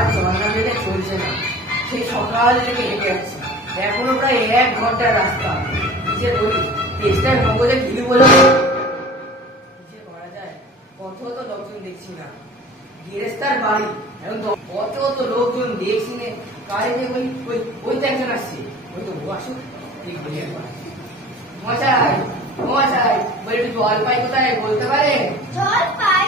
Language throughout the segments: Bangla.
আর জল না পেলে চলছে না। সেই সকাল থেকে হেঁটে যাচ্ছে, এখনো প্রায় 1 ঘন্টার রাস্তা। যে বলি তেষ্টার নগদে ঘিরে বলে যে করা যায়। কত তো লোকজন দেখছি না, গেরেস্তার বাড়ি এখন কত তো লোকজন দেখছি না। কারে যে ওই ওই ওই তো একজন আসছে, ওই তো ও আসুক ঠিক বলি একবার। মশাই মশাই বলি একটু জল পাই কোথায় বলতে পারে? জল পাই?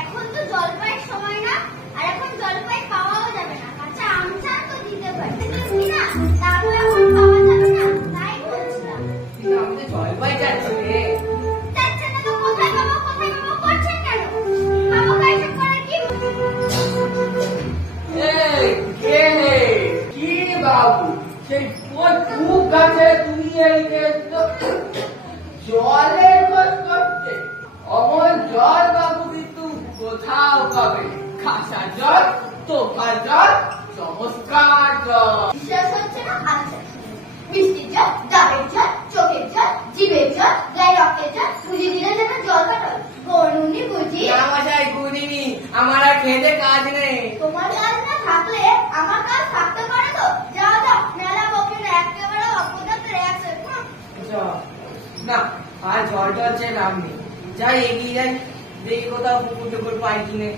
এখন তো জলপাইয়ের সময় না, আর এখন জলপাই পাওয়াও যাবে না। কাঁচা আম চান তো দিতে পারি না, তাও এখন পাওয়া যাবে না, তাই বলছিলাম। কিন্তু আমি তো জলপাই চাচ্ছি রে। চাচ্ছে না তো কোথায় পাবো করছেন কেন? পাবো কাইসব করার কি? এই কে রে? কি বাবু সেই কোন খুব গাছে তুমি এইকে জলের খোঁজ করতে? অমন জল বাবু কিন্তু কোথাও পাবে। খাসা জল, তোফা জল, চমৎকার জল। বিশ্বাস হচ্ছে না? আচ্ছা, বৃষ্টির জল, ডাবের জল, চোখের জল, জিভের জল, গায়ে রক্তের জল, বুঝি দিলে যেন জল কাটল। গরুনি বুঝি? না মশাই গুনিনি, আমার আর খেতে কাজ নেই। তোমার কাজ না থাকলে আমার কাজ থাকতে পারে তো? যাও যাও, মেলা বকে না, একেবারে অপদার্থের একশো। না আর জল টল চেয়ে লাভ নেই, যাই এগিয়ে যাই, দেখি কোথাও পুকুর টুকুর পাই কিনে।